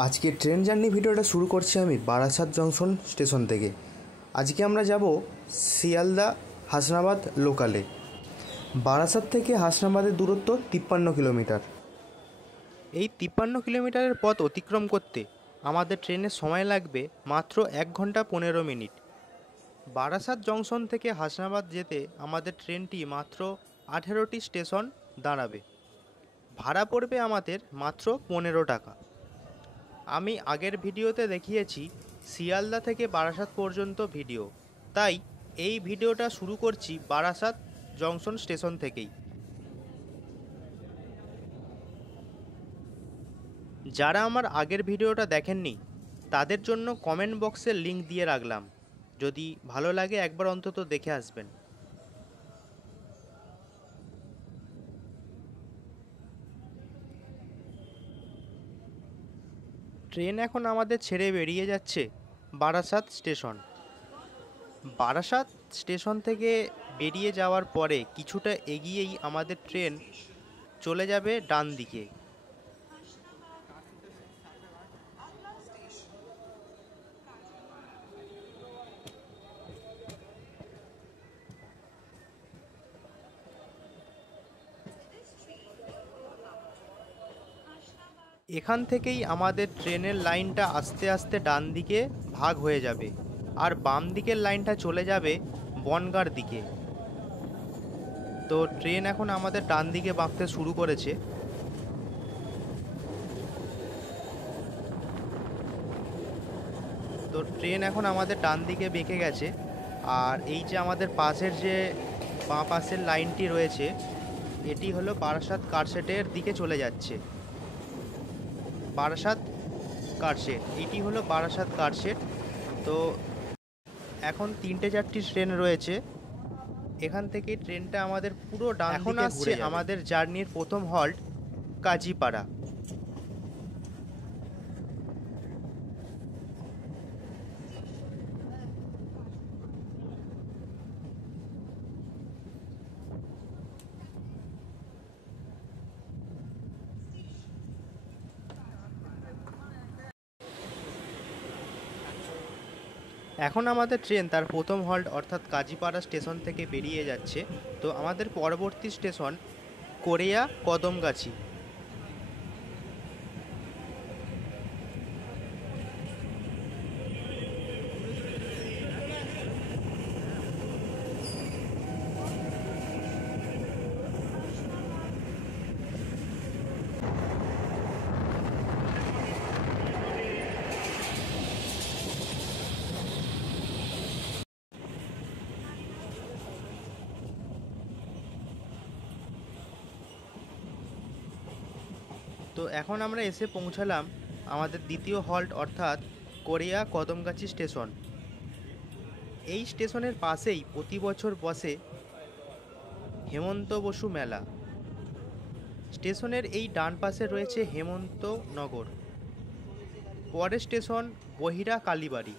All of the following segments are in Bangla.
আজকে ট্রেন জার্নি ভিডিওটা শুরু করছি আমি বারাসাত জংশন স্টেশন থেকে। আজকে আমরা যাব শিয়ালদা হাসনাবাদ লোকালে। বারাসাত থেকে হাসনাবাদের দূরত্ব 53 কিলোমিটার। এই 53 কিলোমিটারের পথ অতিক্রম করতে আমাদের ট্রেনের সময় লাগবে মাত্র 1 ঘন্টা 15 মিনিট। বারাসাত জংশন থেকে হাসনাবাদ যেতে আমাদের ট্রেনটি মাত্র 18টি স্টেশন দাঁড়াবে। ভাড়া পড়বে আমাদের মাত্র 15 টাকা। আমি আগের ভিডিওতে দেখিয়েছি শিয়ালদা থেকে বারাসাত পর্যন্ত ভিডিও, তাই এই ভিডিওটা শুরু করছি বারাসাত জংশন স্টেশন থেকেই। যারা আমার আগের ভিডিওটা দেখেননি তাদের জন্য কমেন্ট বক্সের লিংক দিয়ে রাখলাম, যদি ভালো লাগে একবার অন্তত দেখে আসবেন। ট্রেন এখন আমাদের ছেড়ে বেরিয়ে যাচ্ছে বারাসাত স্টেশন। বারাসাত স্টেশন থেকে বেরিয়ে যাওয়ার পরে কিছুটা এগিয়েই আমাদের ট্রেন চলে যাবে ডান দিকে। এখান থেকেই আমাদের ট্রেনের লাইনটা আস্তে আস্তে ডান দিকে ভাগ হয়ে যাবে, আর বাম দিকের লাইনটা চলে যাবে বনগাঁর দিকে। তো ট্রেন এখন আমাদের ডান দিকে বাঁকতে শুরু করেছে। তো ট্রেন এখন আমাদের ডান দিকে বেঁকে গেছে, আর এই যে আমাদের পাশের যে বাঁ পাশের লাইনটি রয়েছে এটি হলো বারাসাত কারশেডের দিকে চলে যাচ্ছে। বারাসাত কারশেড, এটি হলো বারাসাত কারশেড। তো এখন 3-4টি ট্রেন রয়েছে, এখান থেকে ট্রেনটা আমাদের পুরো ডান দিকে ঘুরে যাবে। আমাদের জার্নির প্রথম হল্ট কাজীপাড়া। এখন আমাদের ট্রেন তার প্রথম হল্ট অর্থাৎ কাজীপাড়া স্টেশন থেকে বেরিয়ে যাচ্ছে। তো আমাদের পরবর্তী স্টেশন কোরেয়া কদমগাছি। তো এখন আমরা এসে পৌঁছালাম আমাদের দ্বিতীয় হল্ট অর্থাৎ কোরেয়া কদমগাছি স্টেশন। এই স্টেশনের পাশেই প্রতি বছর বসে হেমন্ত বসু মেলা। স্টেশনের এই ডান পাশে রয়েছে হেমন্ত নগর। পরের স্টেশন বহিরা কালীবাড়ি।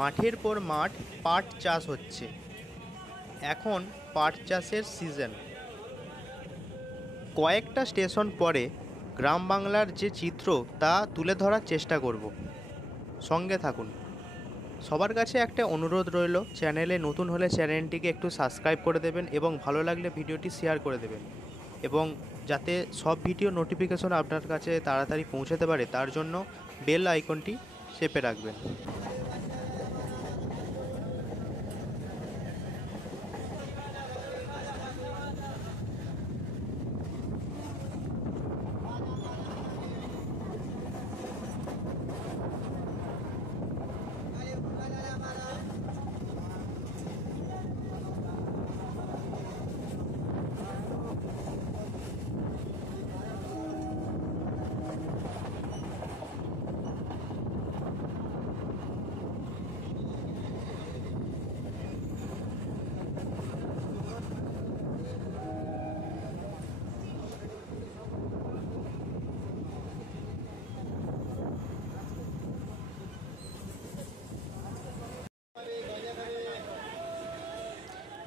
মাঠের পর মাঠ পাট চাষ হচ্ছে। এখন পাট চাষের সিজন। কয়েকটা স্টেশন পরে গ্রাম বাংলার যে চিত্র তা তুলে ধরার চেষ্টা করব, সঙ্গে থাকুন। সবার কাছে একটা অনুরোধ রইল, চ্যানেলে নতুন হলে চ্যানেলটিকে একটু সাবস্ক্রাইব করে দেবেন এবং ভালো লাগলে ভিডিওটি শেয়ার করে দেবেন, এবং যাতে সব ভিডিও নোটিফিকেশন আপনার কাছে তাড়াতাড়ি পৌঁছাতে পারে তার জন্য বেল আইকনটি চেপে রাখবেন।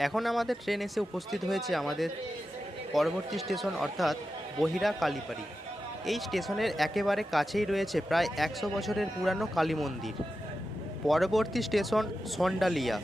এখন আমাদের ট্রেন এসে উপস্থিত হয়েছে আমাদের পরবর্তী স্টেশন, অর্থাৎ বহিরা কালীবাড়ি। এই স্টেশনের একেবারে কাছেই রয়েছে প্রায় 100 বছরের পুরানো কালী মন্দির। পরবর্তী স্টেশন সন্ডালিয়া।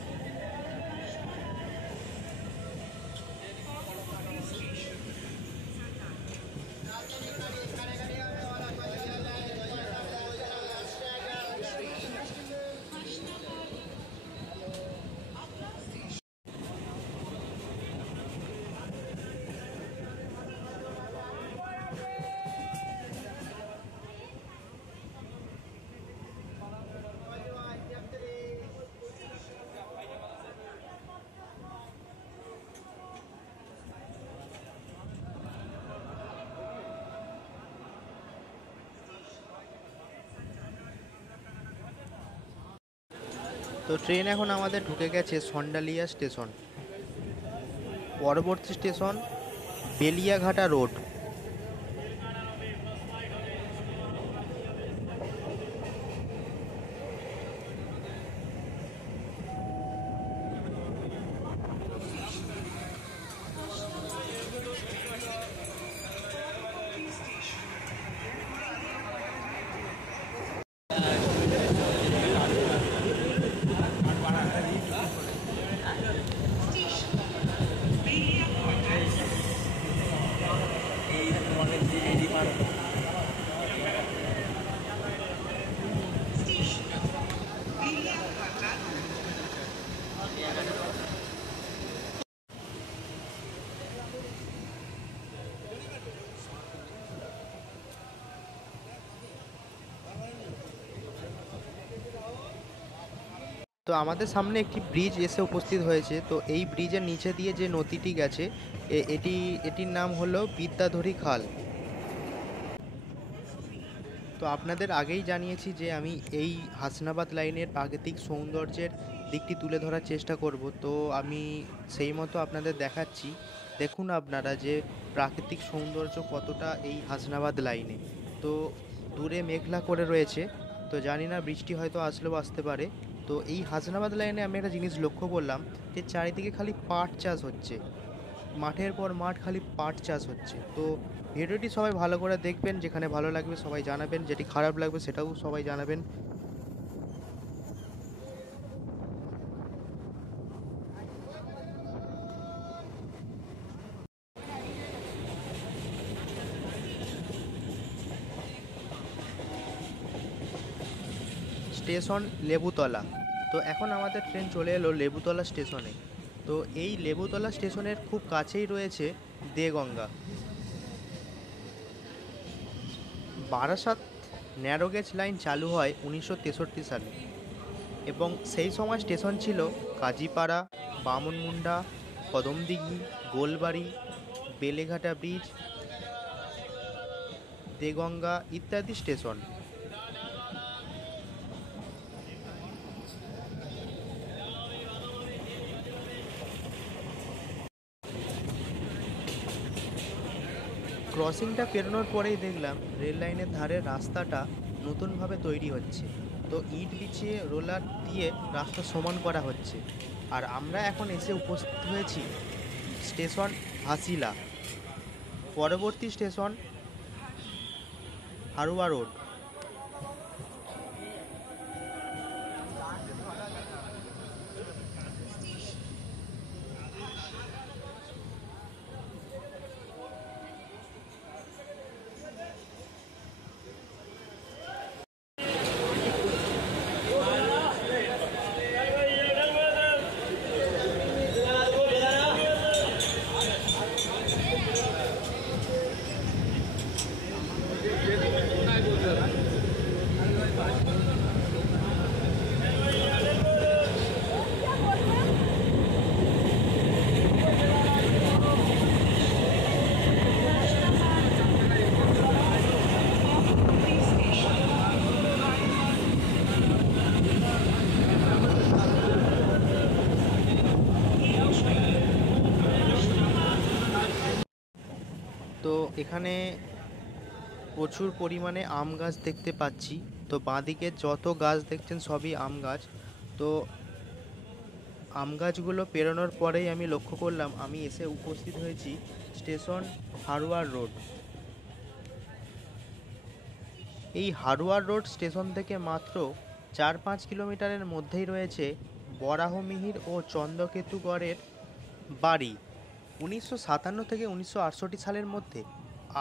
তো ট্রেন এখন আমাদের ঢুকে গেছে সন্ডালিয়া স্টেশন। পরবর্তী স্টেশন বেলিয়াঘাটা রোড। তো আমাদের সামনে একটি ব্রিজ এসে উপস্থিত হয়েছে। তো এই ব্রিজের নিচে দিয়ে যে নদীটি গেছে এটির নাম হলো বিদ্যাধরী খাল। তো আপনাদের আগেই জানিয়েছি যে আমি এই হাসনাবাদ লাইনের প্রাকৃতিক সৌন্দর্যের দিকটি তুলে ধরার চেষ্টা করব। তো আমি সেই মতো আপনাদের দেখাচ্ছি। দেখুন আপনারা যে প্রাকৃতিক সৌন্দর্য কতটা এই হাসনাবাদ লাইনে। তো দূরে মেঘলা করে রয়েছে, তো জানি না বৃষ্টি হয়তো আসলেও আসতে পারে। তো এই হাসনাবাদ লাইনে আমি একটা জিনিস লক্ষ্য করলাম যে চারিদিকে খালি পাট চাষ হচ্ছে, মাঠের পর মাঠ খালি পাট চাষ হচ্ছে। তো ভিডিওটি সবাই ভালো করে দেখবেন, যেখানে ভালো লাগবে সবাই জানাবেন, যেটি খারাপ লাগবে সেটাও সবাই জানাবেন। স্টেশন লেবুতলা। তো এখন আমাদের ট্রেন চলে এলো লেবুতলা স্টেশনে। তো এই লেবুতলা স্টেশনের খুব কাছেই রয়েছে দেগঙ্গা। বারাসাত ন্যারোগেজ লাইন চালু হয় 1963 সালে, এবং সেই সময় স্টেশন ছিল কাজীপাড়া, বামনমুন্ডা, কদমদিঘি, গোলবাড়ি, বেলেঘাটা ব্রিজ, দেগঙ্গা ইত্যাদি স্টেশন। ক্রসিংটা পেরোনোর পরেই দেখলাম রেল লাইনের ধারে রাস্তাটা নতুনভাবে তৈরি হচ্ছে। তো ইট বিছিয়ে রোলার দিয়ে রাস্তা সমান করা হচ্ছে। আর আমরা এখন এসে উপস্থিত হয়েছি স্টেশন হাসিলা। পরবর্তী স্টেশন হারুয়া রোড। তো এখানে প্রচুর পরিমাণে আম গাছ দেখতে পাচ্ছি। তো বাঁদিকে যত গাছ দেখছেন সবই আম গাছ। তো আম গাছগুলো পেরোনোর পরেই আমি লক্ষ্য করলাম আমি এসে উপস্থিত হয়েছি স্টেশন হারোয়ার রোড। এই হারোয়ার রোড স্টেশন থেকে মাত্র 4-5 কিলোমিটারের মধ্যেই রয়েছে বরাহমিহির ও চন্দ্রকেতুগড়ের বাড়ি। 1957 থেকে 1968 সালের মধ্যে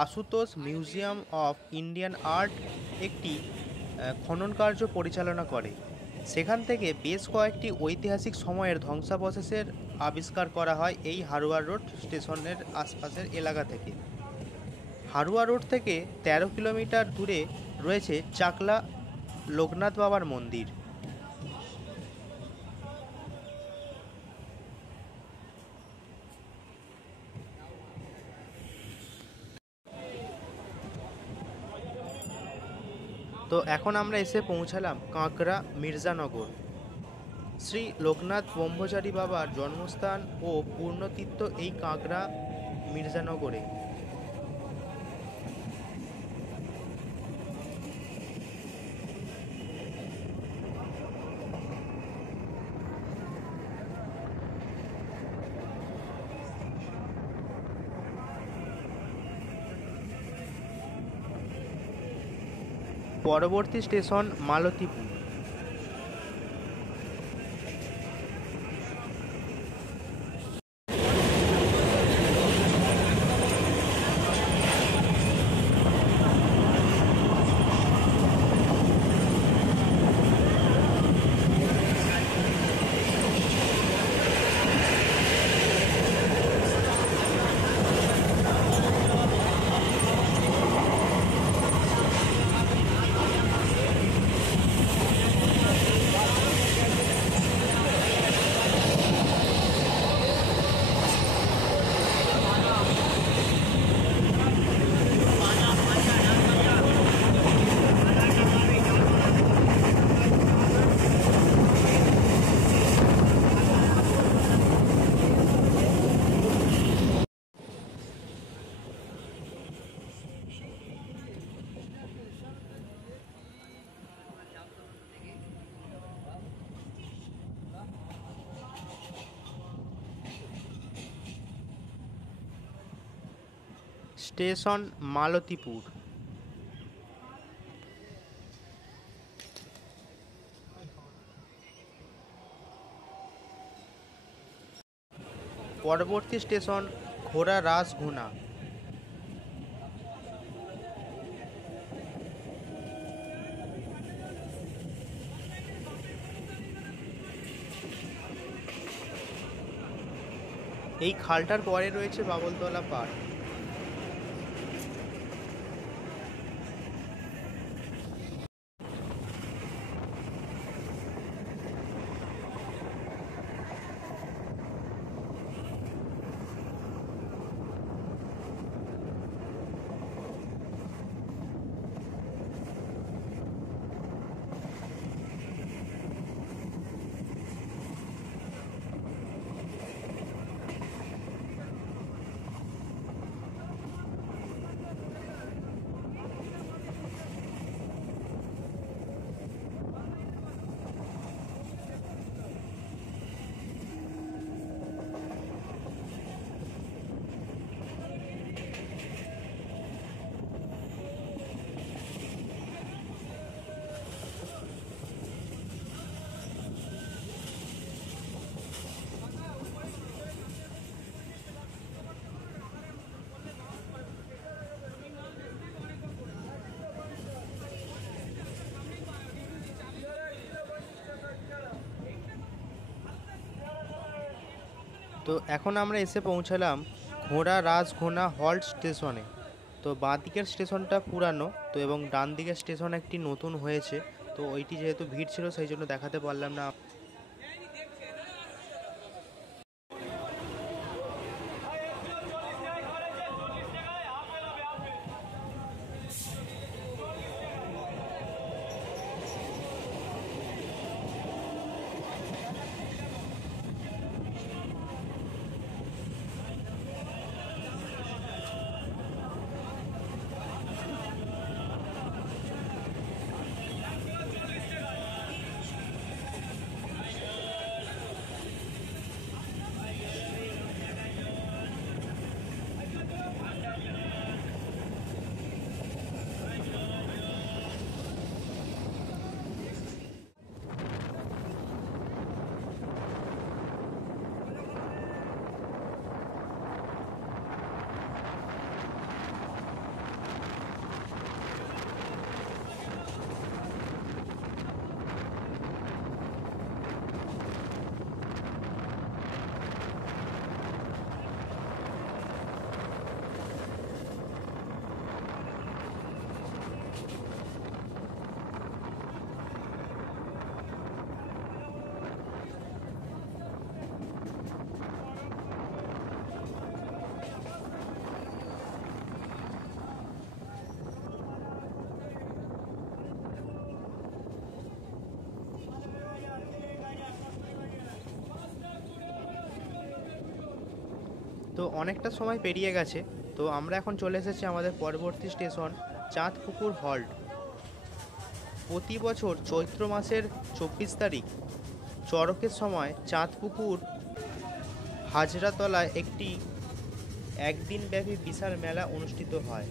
Ashutosh museum of Indian art একটি খনন কার্য পরিচালনা করে। সেখান থেকে বেশ কয়েকটি ঐতিহাসিক সময়ের ধ্বংসাবশেষের আবিষ্কার করা হয় এই হারোয়ার রোড স্টেশনের আশপাশের এলাকা থেকে। হারোয়া রোড থেকে 13 কিলোমিটার দূরে রয়েছে চাকলা লোকনাথ বাবার মন্দির। তো এখন আমরা এসে পৌঁছালাম কাঁকড়া মির্জানগর। শ্রী লোকনাথ ব্রহ্মচারী বাবার জন্মস্থান ও পূর্ণতীর্থ এই কাঁকড়া মির্জানগরে। পরবর্তী স্টেশন মালতীপুর। স্টেশন মালতীপুর। পরবর্তী স্টেশন ঘোড়া রাসঘুনা। এই খালটার পরে রয়েছে বাবলতলা পার্ক। তো এখন আমরা এসে পৌঁছালাম ঘোড়া রাসঘোনা হল্ট স্টেশনে। তো বাঁ দিকের স্টেশনটা পুরানো, তো এবং ডান দিকের স্টেশন একটি নতুন হয়েছে। তো ওইটি যেহেতু ভিড় ছিল সেই জন্য দেখাতে পারলাম না। অনেকটা সময় পেরিয়ে গেছে। তো আমরা এখন চলে এসেছি আমাদের পরবর্তী স্টেশন চাঁদপুকুর হল্ট। প্রতি বছর চৈত্র মাসের 24 তারিখ চড়কের সময় চাঁদপুকুর হাজরাতলায় একটি একদিনব্যাপী বিশাল মেলা অনুষ্ঠিত হয়।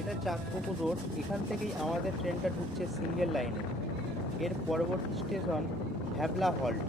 এটা চাঁদপুকুর রোড, এখান থেকেই আমাদের ট্রেনটা ঢুকছে সিঙ্গেল লাইনে। এর পরবর্তী স্টেশন ভ্যাবলা হল্ট।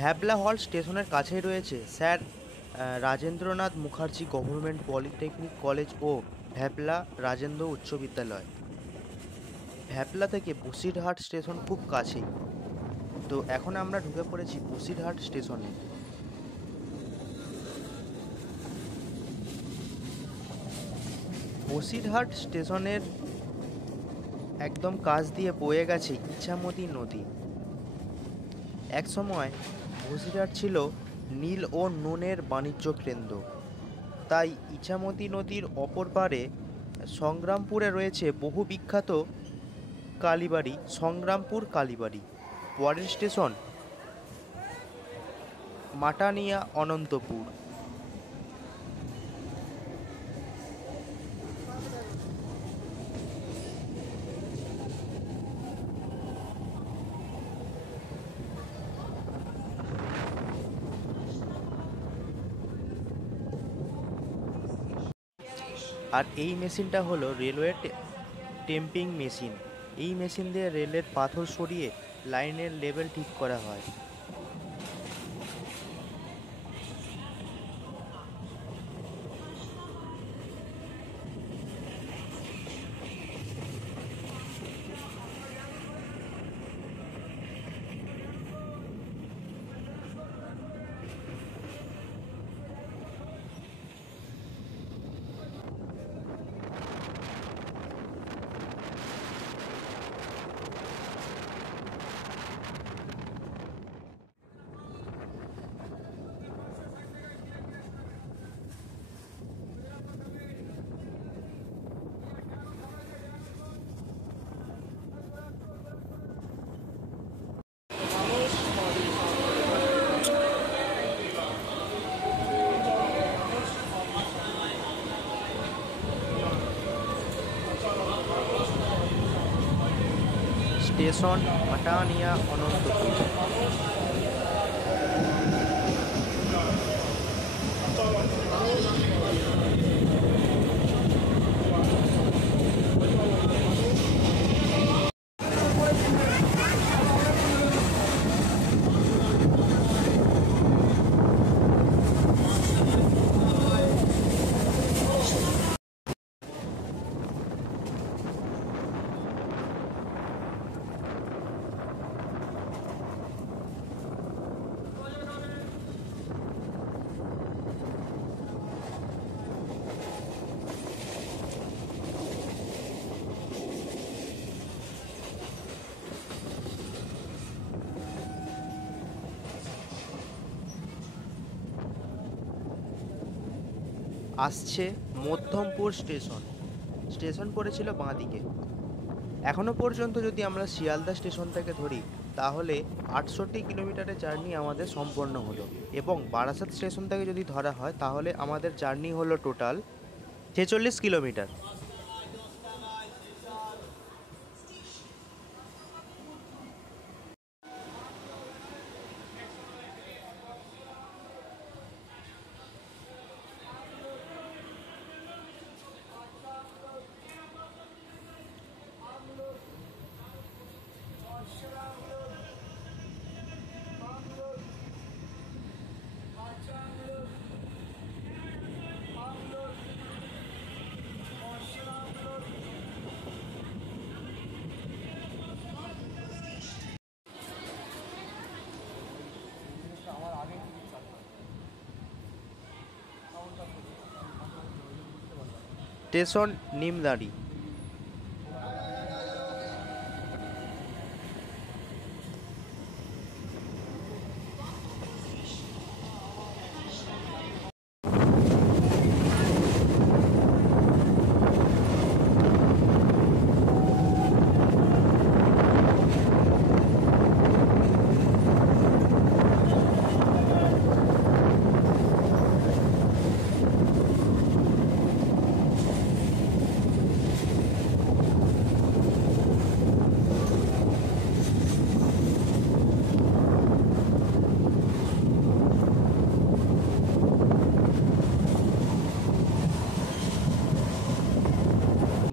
ভ্যাবলা হল স্টেশনের কাছেই রয়েছে sir Rajendranath Mukherjee government polytechnic college ও ভ্যাবলা রাজেন্দ্র উচ্চ বিদ্যালয়। ভ্যাবলা থেকে বসিরহাট স্টেশন খুব কাছেই। তো এখন আমরা ঢুকে পড়েছি বসিরহাট স্টেশনে। বসিরহাট স্টেশনের একদম কাছ দিয়ে বয়ে গেছে ইছামতি নদী। একসময় বসিরহাট ছিল নীল ও নুনের বাণিজ্য কেন্দ্র। তাই ইছামতি নদীর অপর পারে সংগ্রামপুরে রয়েছে বহু বিখ্যাত কালীবাড়ি, সংগ্রামপুর কালীবাড়ি। পরের স্টেশন মাটানিয়া অনন্তপুর। আর এই মেশিনটা হলো রেলওয়ে টেম্পিং মেশিন। এই মেশিন দিয়ে রেলের পাথর সরিয়ে লাইনের লেভেল ঠিক করা হয়। স্টেশন মাটানিয়া অনন্তপুর। আসছে মধ্যমপুর স্টেশন। স্টেশন পড়েছিল বাঁদিকে। এখনও পর্যন্ত যদি আমরা শিয়ালদা স্টেশন থেকে ধরি তাহলে 68 কিলোমিটারের জার্নি আমাদের সম্পন্ন হলো, এবং বারাসাত স্টেশন থেকে যদি ধরা হয় তাহলে আমাদের জার্নি হলো টোটাল 46 কিলোমিটার। স্টেশন নিমদাঁড়ি।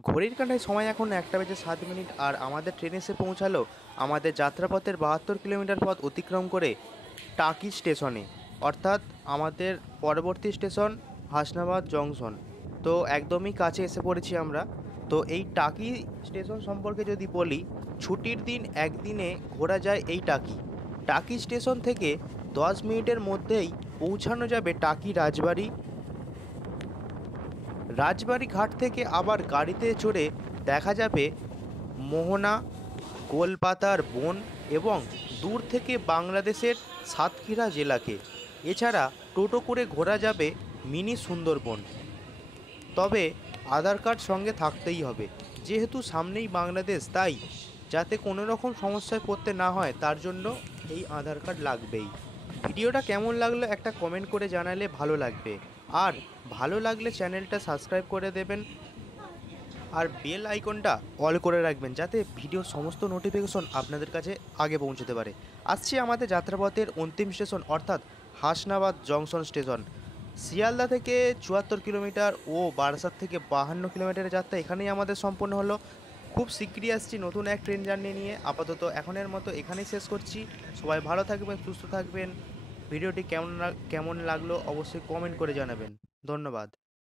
ঘড়ির কাঁটায় সময় এখন 1:07 আর আমাদের ট্রেন এসে পৌঁছালো আমাদের যাত্রাপথের 72 কিলোমিটার পথ অতিক্রম করে টাকি স্টেশনে, অর্থাৎ আমাদের পরবর্তী স্টেশন হাসনাবাদ জংশন। তো একদমই কাছে এসে পড়েছি আমরা। তো এই টাকি স্টেশন সম্পর্কে যদি বলি, ছুটির দিন একদিনে ঘোরা যায় এই টাকি। টাকি স্টেশন থেকে 10 মিনিটের মধ্যেই পৌঁছানো যাবে টাকি রাজবাড়ি। রাজবাড়ি ঘাট থেকে আবার গাড়িতে চড়ে দেখা যাবে মোহনা, গোলপাতার বন এবং দূর থেকে বাংলাদেশের সাতক্ষীরা জেলাকে। এছাড়া টোটো করে ঘোরা যাবে মিনি সুন্দরবন। তবে আধার কার্ড সঙ্গে থাকতেই হবে, যেহেতু সামনেই বাংলাদেশ, তাই যাতে কোনো রকম সমস্যায় পড়তে না হয় তার জন্য এই আধার কার্ড লাগবেই। ভিডিওটা কেমন লাগলো একটা কমেন্ট করে জানালে ভালো লাগবে, আর ভালো লাগলে চ্যানেলটা সাবস্ক্রাইব করে দেবেন আর বেল আইকনটা অল করে রাখবেন, যাতে ভিডিওর সমস্ত নোটিফিকেশন আপনাদের কাছে আগে পৌঁছতে পারে। আসছে আমাদের যাত্রাপথের অন্তিম স্টেশন, অর্থাৎ হাসনাবাদ জংশন স্টেশন। শিয়ালদা থেকে 74 কিলোমিটার ও বারাসাত থেকে 52 কিলোমিটারের যাত্রা এখানেই আমাদের সম্পন্ন হলো। খুব শীঘ্রই আসছি নতুন এক ট্রেন জার্নি নিয়ে। আপাতত এখনের মতো এখানেই শেষ করছি। সবাই ভালো থাকবেন, সুস্থ থাকবেন। ভিডিওটি কেমন লাগলো অবশ্যই কমেন্ট করে জানাবেন। ধন্যবাদ।